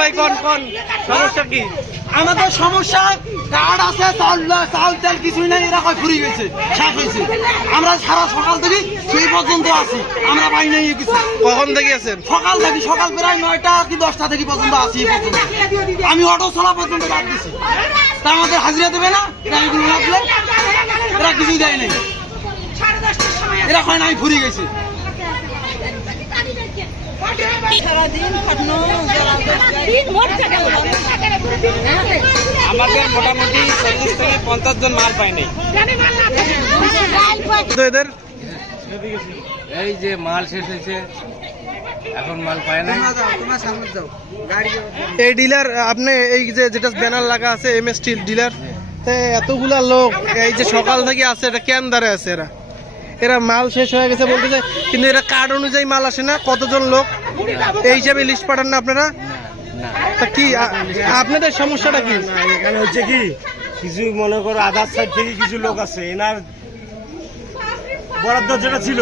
ভাই কোন সমস্যা কি? আমাদের সমস্যা কার্ড আছে, চাউল তেল কিছুই নাই, এরা কয় ফুরিয়ে গেছে, শেষ হয়েছে। আমরা সারা সকাল থেকে সেই পর্যন্ত আছি, আমরা পাই নাই কিছু। কখন থেকে আছেন? সকাল থেকে, সকাল প্রায় 9টা কি 10টা থেকে পর্যন্ত আছি এই পর্যন্ত। আমি অটো চলা পর্যন্ত বাদ দিছি। তা আমাদের হাজিরা দেবে না? এগুলো লাগলে এরা কিছুই দেয় নাই, এরা কয় নাই ফুরিয়ে গেছে। আমাদের মোটামুটি 40 থেকে 50 জন মাল পাই নাই। এদের এই যে মাল শেষ হয়েছে, এখন মাল পায় না। এই ডিলার আপনি এই যে যেটা ব্যানার লাগা আছে এমএস স্টিল ডিলার, এতগুলা লোক এই যে সকাল থেকে আছে, এটা কেন দাঁড়ায় আছে? এরা মাল শেষ হয়ে গেছে বলতেছে, কিন্তু এরা কার্ড অনুযায়ী মাল আসে না। কতজন লোক এই হিসাবে লিস্ট পাঠান না আপনারা? তা কি আপনাদের সমস্যাটা কি? এখানে হচ্ছে কি, কিছু মনে করো আধার সাইড থেকে কিছু লোক আছে, এনার বরাদ্দ যেটা ছিল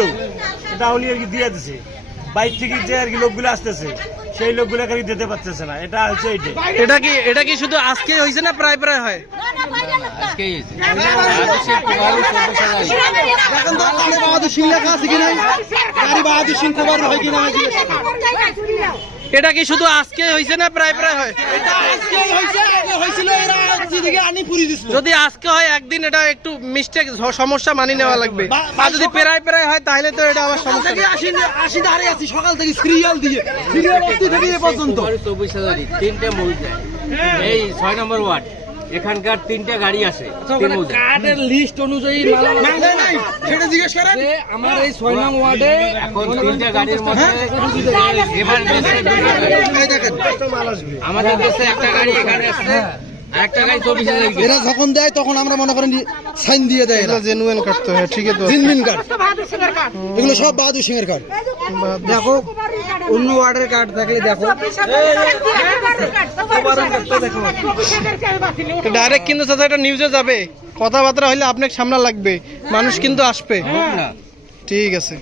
এটা উনি আর কি দিয়ে দিছে। বাইরে থেকে যে আর কি লোকগুলো আসতেছে, সেই লোকগুলো আর কি দিতে পারতেছে না। এটা হচ্ছে এটা কি শুধু আজকে হয়েছে না প্রায় প্রায় হয়? আজকেই হয়েছে। এটা কি শুধু আজকে হয়েছে না প্রায় প্রায় হয়? যদি আজকে হয় একদিন, এটা একটু মিস্টেক সমস্যা মানি নেওয়া লাগবে। আর যদি প্রায় প্রায় হয় তাহলে তো এটা আবার সমস্যা। আসি দাঁড়িয়ে আছি সকাল থেকে সিরিয়াল দিয়ে, সিরিয়াল থেকে এ পর্যন্ত 24,000 3টে মৌজা, এই 6 নম্বর ওয়ার্ড, এখানকার 3টে গাড়ি আসে। কার্ডের লিস্ট অনুযায়ী সেটা জিজ্ঞেস করেন। আমার এই 6 নং ওয়ার্ডে এখন 3টে গাড়ির মধ্যে এবার আমাদের দেশে একটা গাড়ি এখানে আসছে, একটা গাড়ি 24,000। এরা যখন দেয় তখন আমরা মনে করেন সাইন দিয়ে দেয়। এটা জেনুইন কার্ড তো, হ্যাঁ ঠিক আছে। জিনমিন কার্ড, এগুলো সব বাহাদুর সিং এর কার্ড। দেখো অন্য ওয়ার্ডের কার্ড থাকলে দেখো, ডাইরেক্ট কিন্তু চাচা এটা নিউজে যাবে, কথাবার্তা হইলে আপনাকে সামলা লাগবে, মানুষ কিন্তু আসবে। ঠিক আছে।